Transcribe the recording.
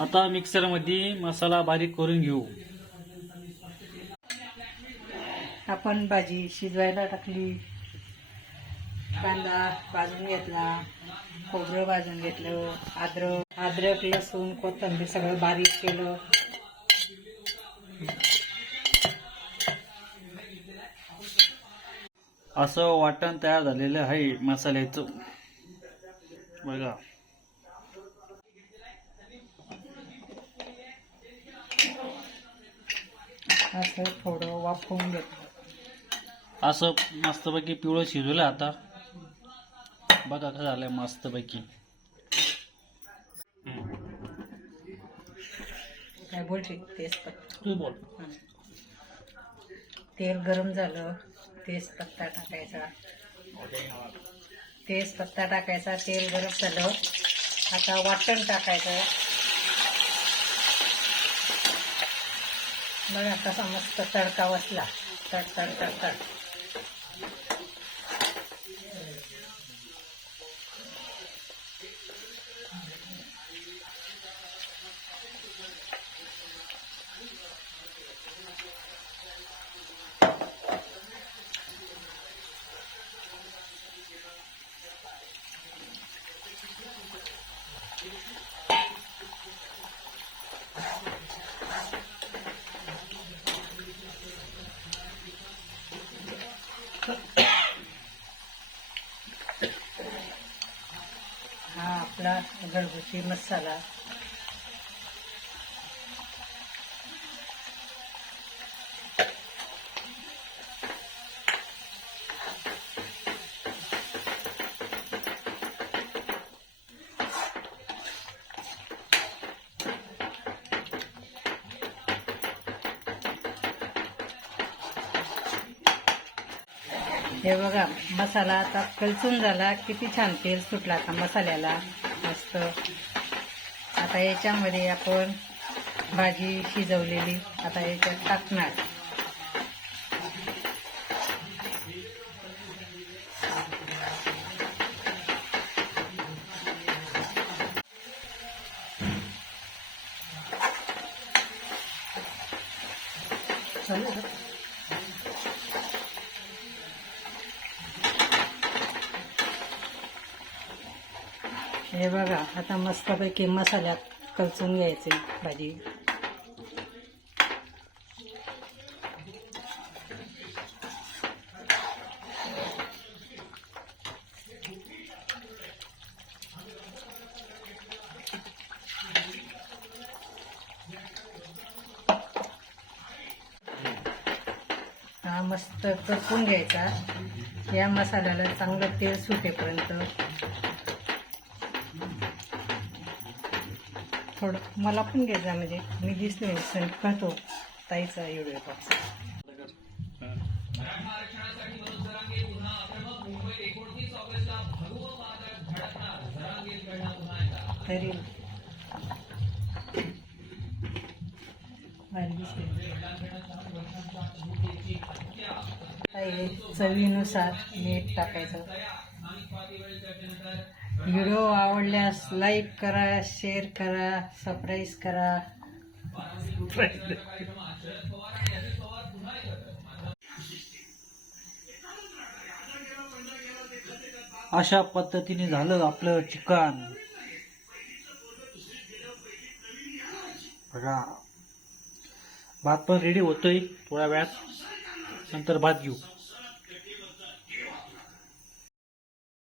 आता मिक्सर मध्ये मसाला बारीक करून घेऊ। आपण भाजी शिजवायला टाकली, कांदा भाजून घेतला, खोबरं भाजून घेतलं, अद्रक लसूण कोथिंबीर सगळं बारीक केलं। असं वाटण तयार झालेलं आहे मसाल्याचं बघा। असं थोडं वाफवून घेतलं। असं मस्तपैकी पिवळं शिजवलं। आता बघा कसं झालंय मस्तपैकी। काय बोलते तेजपत्ता तू बोल। तेल गरम झालं, तेजपत्ता टाकायचा। तेल गरम झालं, आता वाटण टाकायचं। बघा कसा मस्त तडका बसला, तड। हा आपला घरगुती मसाला। हे बघा मसाला आता कलसून झाला, किती छान तेल सुटला आता मसाल्याला मस्त। आता याच्यामध्ये आपण भाजी शिजवलेली आता याच्यात टाकणार। हे बघा आता मस्तपैकी मसाल्यात कलसून घ्यायचे भाजी। हा मस्त करपून घ्यायचा, या मसाल्याला चांगलं तेल सुटेपर्यंत। थोडं मला पण घ्यायचा, म्हणजे मी दिसले करतो ताईचा व्हिडिओ पाहतो तरी चवीनुसार मीठ टाकायचं। व्हिडिओ आवडल्यास लाईक करा, शेअर करा, सबस्क्राईब करा। अशा पद्धतीने झालं आपलं चिकन बघा। भात पण रेडी होतोय, थोड्या वेळात नंतर भात घेऊ।